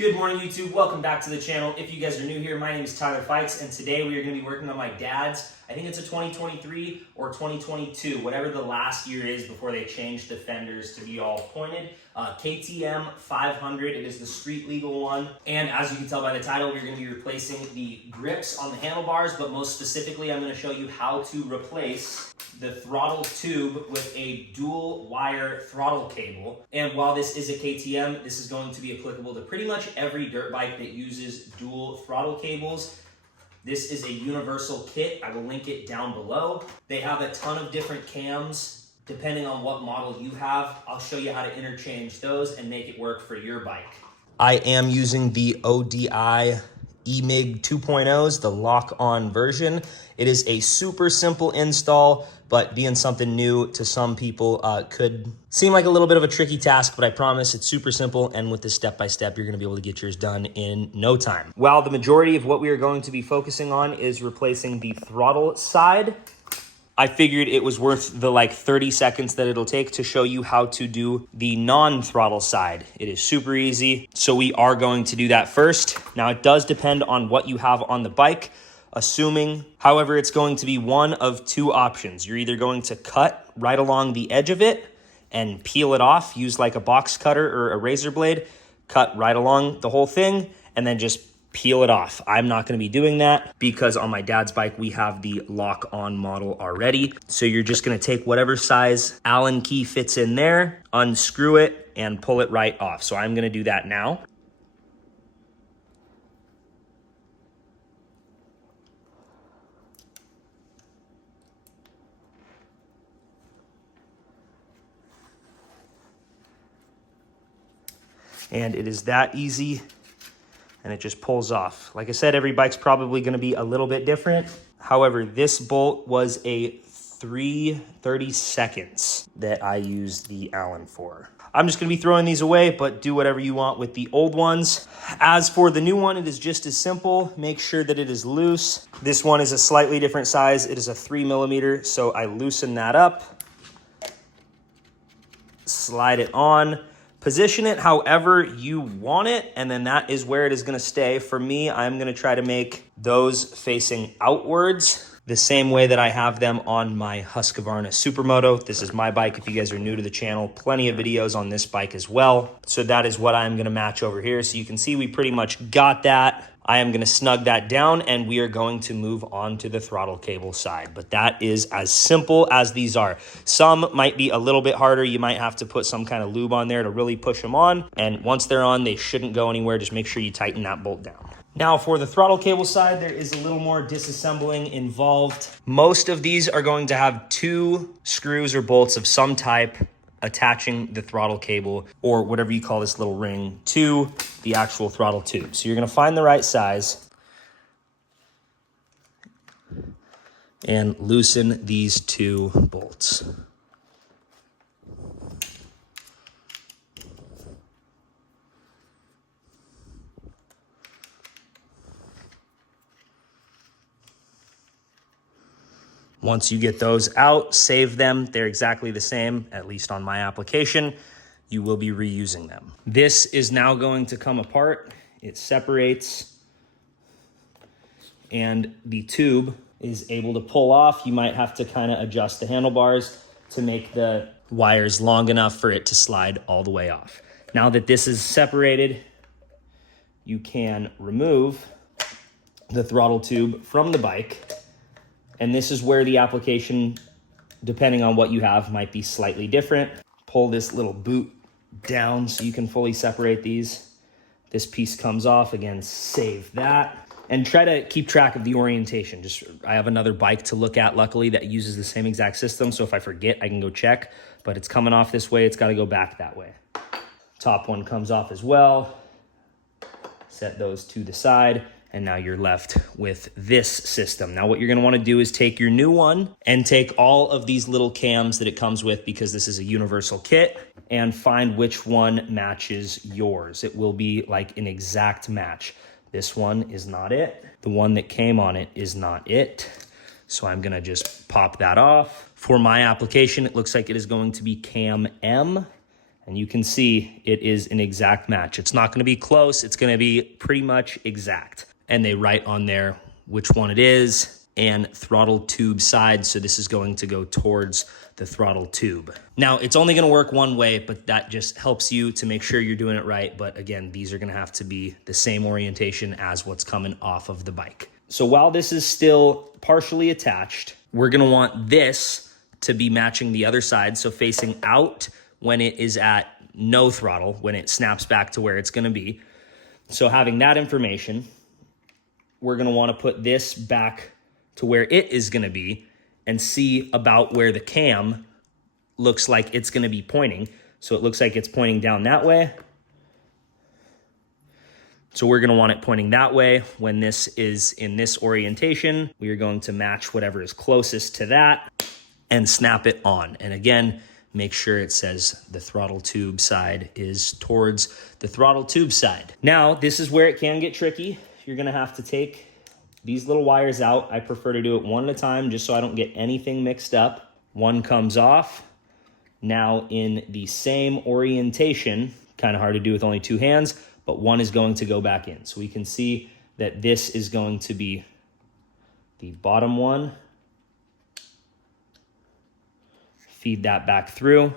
Good morning, YouTube. Welcome back to the channel. If you guys are new here, my name is Tyler Fikes, and today we are going to be working on my dad's, I think it's a 2023 or 2022, whatever the last year is before they changed the fenders to be all pointed. KTM 500, it is the street legal one. And as you can tell by the title, we're going to be replacing the grips on the handlebars, but most specifically, I'm going to show you how to replace the throttle tube with a dual wire throttle cable. And while this is a KTM, this is going to be applicable to pretty much every dirt bike that uses dual throttle cables. This is a universal kit. I will link it down below. They have a ton of different cams. Depending on what model you have, I'll show you how to interchange those and make it work for your bike. I am using the ODI eMig 2.0s, the lock-on version. It is a super simple install, but being something new to some people could seem like a little bit of a tricky task, but I promise it's super simple, and with this step-by-step, you're gonna be able to get yours done in no time. While the majority of what we are going to be focusing on is replacing the throttle side, I figured it was worth the 30 seconds that it'll take to show you how to do the non-throttle side. It is super easy, so we are going to do that first. Now, it does depend on what you have on the bike, assuming, however, it's going to be one of two options. You're either going to cut right along the edge of it and peel it off, use like a box cutter or a razor blade, cut right along the whole thing, and then just peel it off. I'm not going to be doing that because on my dad's bike, we have the lock-on model already. So you're just going to take whatever size Allen key fits in there, unscrew it, and pull it right off. So I'm going to do that now. And it is that easy, and it just pulls off. Like I said, every bike's probably gonna be a little bit different. However, this bolt was a 3/32 that I used the Allen for. I'm just gonna be throwing these away, but do whatever you want with the old ones. As for the new one, it is just as simple. Make sure that it is loose. This one is a slightly different size. It is a 3mm, so I loosen that up, slide it on, position it however you want it, and then that is where it is gonna stay. For me, I'm gonna try to make those facing outwards, the same way that I have them on my Husqvarna Supermoto. This is my bike. If you guys are new to the channel, plenty of videos on this bike as well. So that is what I'm gonna match over here. So you can see we pretty much got that. I am gonna snug that down, and we are going to move on to the throttle cable side. But that is as simple as these are. Some might be a little bit harder. You might have to put some kind of lube on there to really push them on. And once they're on, they shouldn't go anywhere. Just make sure you tighten that bolt down. Now for the throttle cable side, there is a little more disassembling involved. Most of these are going to have 2 screws or bolts of some type attaching the throttle cable, or whatever you call this little ring, to the actual throttle tube. So you're gonna find the right size and loosen these 2 bolts. Once you get those out, save them. They're exactly the same, at least on my application. You will be reusing them. This is now going to come apart. It separates, and the tube is able to pull off. You might have to kind of adjust the handlebars to make the wires long enough for it to slide all the way off. Now that this is separated, you can remove the throttle tube from the bike. And this is where the application, depending on what you have, might be slightly different. Pull this little boot down so you can fully separate these. This piece comes off, again, save that. And try to keep track of the orientation. I have another bike to look at, luckily, that uses the same exact system. So if I forget, I can go check, but it's coming off this way. It's gotta go back that way. Top one comes off as well. Set those to the side. And now you're left with this system. Now what you're gonna wanna do is take your new one and take all of these little cams that it comes with, because this is a universal kit, and find which one matches yours. It will be like an exact match. This one is not it. The one that came on it is not it. So I'm gonna just pop that off. For my application, it looks like it is going to be cam M. And you can see it is an exact match. It's not gonna be close, it's gonna be pretty much exact. And they write on there which one it is and throttle tube side. So this is going to go towards the throttle tube. Now it's only gonna work one way, but that just helps you to make sure you're doing it right. But again, these are gonna have to be the same orientation as what's coming off of the bike. So while this is still partially attached, we're gonna want this to be matching the other side. So facing out when it is at no throttle, when it snaps back to where it's gonna be. So having that information, we're gonna wanna put this back to where it is gonna be and see about where the cam looks like it's gonna be pointing. So it looks like it's pointing down that way. So we're gonna want it pointing that way. When this is in this orientation, we are going to match whatever is closest to that and snap it on. And again, make sure it says the throttle tube side is towards the throttle tube side. Now, this is where it can get tricky. You're gonna have to take these little wires out. I prefer to do it one at a time just so I don't get anything mixed up. One comes off. Now in the same orientation, kind of hard to do with only two hands, but one is going to go back in. So we can see that this is going to be the bottom one. Feed that back through.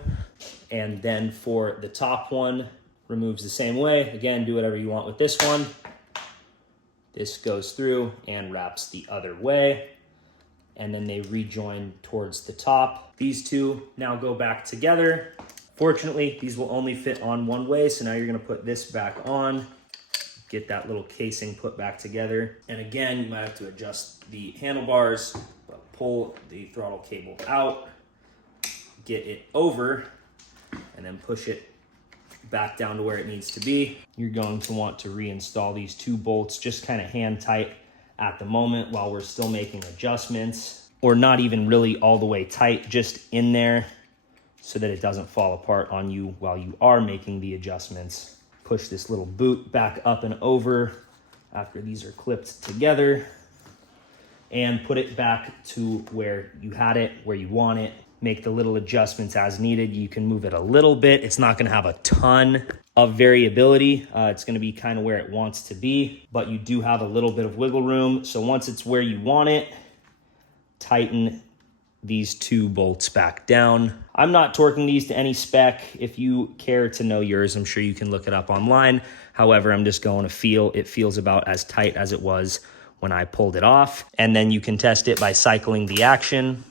And then for the top one, removes the same way. Again, do whatever you want with this one. This goes through and wraps the other way. And then they rejoin towards the top. These two now go back together. Fortunately, these will only fit on one way. So now you're gonna put this back on, get that little casing put back together. And again, you might have to adjust the handlebars, but pull the throttle cable out, get it over, and then push it back down to where it needs to be. You're going to want to reinstall these two bolts just kind of hand tight at the moment while we're still making adjustments, or not even really all the way tight, just in there so that it doesn't fall apart on you while you are making the adjustments. Push this little boot back up and over after these are clipped together and put it back to where you had it, where you want it. Make the little adjustments as needed. You can move it a little bit. It's not gonna have a ton of variability. It's gonna be kind of where it wants to be, but you do have a little bit of wiggle room. So once it's where you want it, tighten these two bolts back down. I'm not torquing these to any spec. If you care to know yours, I'm sure you can look it up online. However, I'm just going to feel. It feels about as tight as it was when I pulled it off. And then you can test it by cycling the action.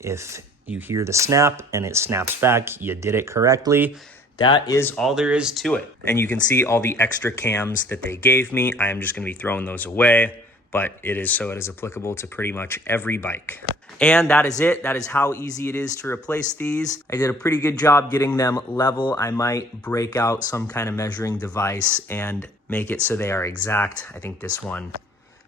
If you hear the snap and it snaps back, you did it correctly. That is all there is to it. And you can see all the extra cams that they gave me. I am just gonna be throwing those away, but it is applicable to pretty much every bike. And that is it. That is how easy it is to replace these. I did a pretty good job getting them level. I might break out some kind of measuring device and make it so they are exact. I think this one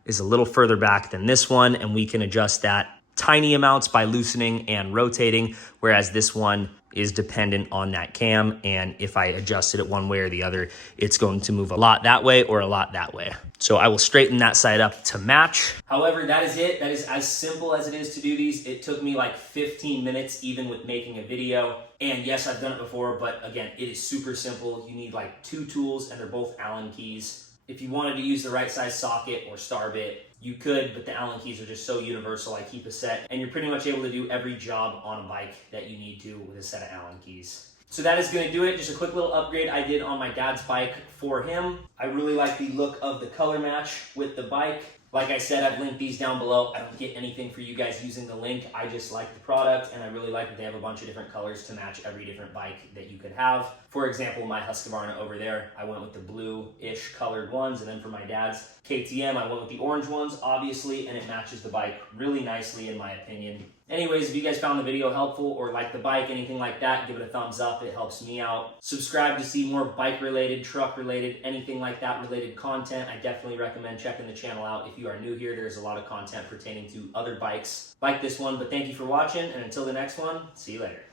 is a little further back than this one, and we can adjust that tiny amounts by loosening and rotating, whereas this one is dependent on that cam. And if I adjusted it one way or the other, it's going to move a lot that way or a lot that way. So I will straighten that side up to match. However, that is it. That is as simple as it is to do these. It took me like 15 minutes, even with making a video. And yes, I've done it before, but again, it is super simple. You need like two tools and they're both Allen keys. If you wanted to use the right size socket or star bit, you could, but the Allen keys are just so universal. I keep a set, and you're pretty much able to do every job on a bike that you need to with a set of Allen keys. So that is gonna do it. Just a quick little upgrade I did on my dad's bike for him. I really like the look of the color match with the bike. Like I said, I've linked these down below. I don't get anything for you guys using the link. I just like the product, and I really like that they have a bunch of different colors to match every different bike that you could have. For example, my Husqvarna over there, I went with the blue-ish colored ones, and then for my dad's KTM, I went with the orange ones, obviously, and it matches the bike really nicely, in my opinion. Anyways, if you guys found the video helpful or like the bike, anything like that, give it a thumbs up. It helps me out. Subscribe to see more bike-related, truck-related, anything like that related content. I definitely recommend checking the channel out. If you are new here, there's a lot of content pertaining to other bikes like this one. But thank you for watching, and until the next one, see you later.